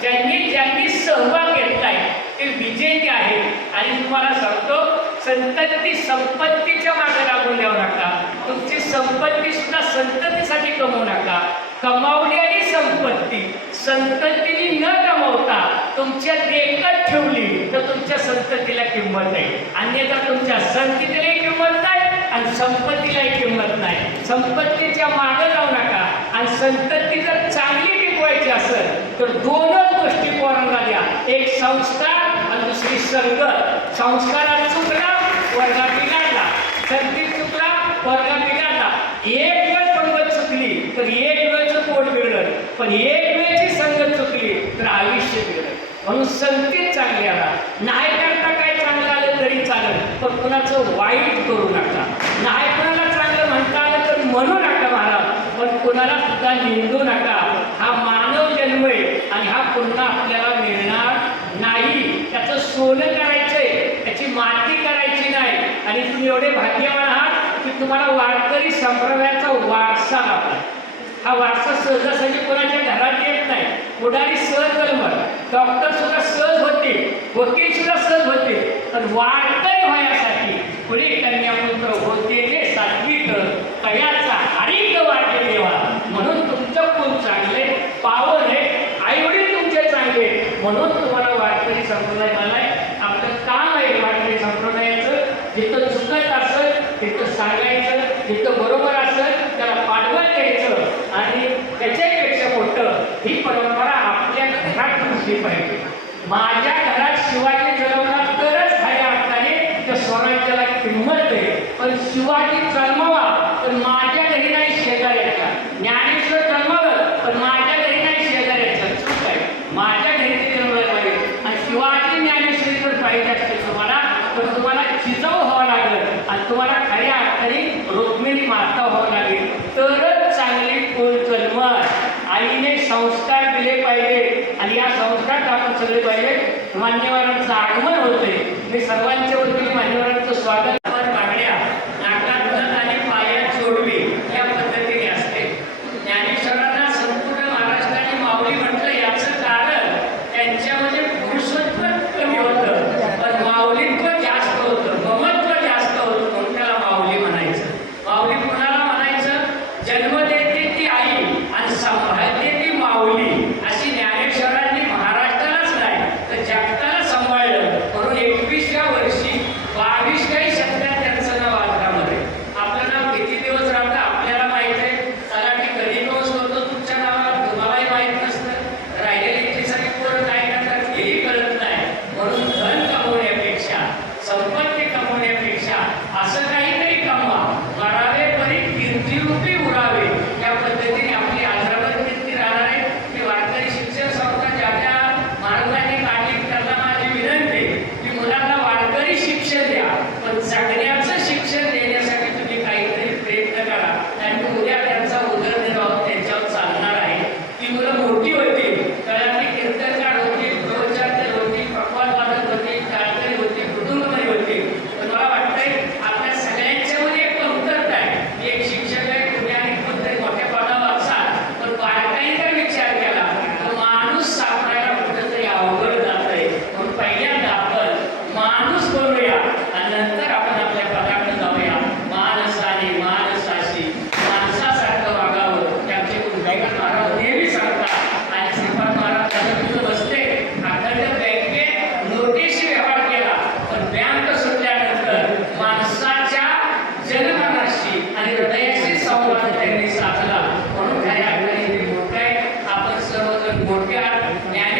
ज्यांनी ज्यांनी सहभाग घेतलाय ते विजेते आहेत. आणि तुम्हाला सांगतो संतती संपत्तीच्या मागे लागून द्यावं नका. तुमची संपत्ती सुद्धा संततीसाठी कमवू नका. कमावलेली संपत्ती संततीने न कमवता तुमच्या देखत ठेवली तर तुमच्या संततीला किंमत नाही अन्यथा तुमच्या संततीला किंमत नाही. आणि संपत्तीलाही किंमत नाही. संपत्तीच्या मागे जाऊ नका. आणि संतती जर चांगली टिकवायची असेल तर दोनच गोष्टी पोरांना द्या. एक संस्कार आणि दुसरी संघ संस्कारात चुकला वर्गात बिघडला. संधी चुकला वर्गात बिघडला. एक वेळ पंगत चुकली तर एक वेळचं पोट बिघडलं. पण एक वेळची संगत चुकली तर आयुष्य बिघडलं. म्हणून संगीत चांगली आला नाही करता काय चांगलं आलं तरी चालेल पण कुणाचं वाईट करू नका. नाही कोणाला चांगलं म्हणता आलं तर म्हणू नका महाराज पण कोणाला सुद्धा निंदू नका. हा मानव जन्म आहे आणि हा पुन्हा आपल्याला मिळणार नाही. त्याचं सोनं करायचंय त्याची माती करायची नाही. आणि तुम्ही एवढे भाग्यवान आहात की तुम्हाला वारकरी संप्रदायाचा वारसा लाभला. हा वारसा सहजासहजी कोणाच्या घरात येत नाही. पुढारी सहज जन्मत डॉक्टर सुद्धा सहज होते वकील सुद्धा सहज होते तर वारकरी व्हायसाठी पुढे कन्यापुत्र होते ते सात्विक कयाचा हरिक वाटे देवा. म्हणून तुमचं खूप चांगले पावन आहे आईवडील तुमचे चांगले. म्हणून तुम्हाला वारकरी संप्रदाय मला आपलं काम आहे वारकरी संप्रदायाचं. जिथं चुकत असेल तिथं सांगायचं जिथं बरोबर असेल त्याला पाठबळ द्यायचं. आणि त्याच्यापेक्षा मोठं ही परंपरा आपल्या घरात घुसली पाहिजे. माझ्या घरात शिवाजी किंमत आहे पण शिवाजी जन्मावा सर्वजण मोठे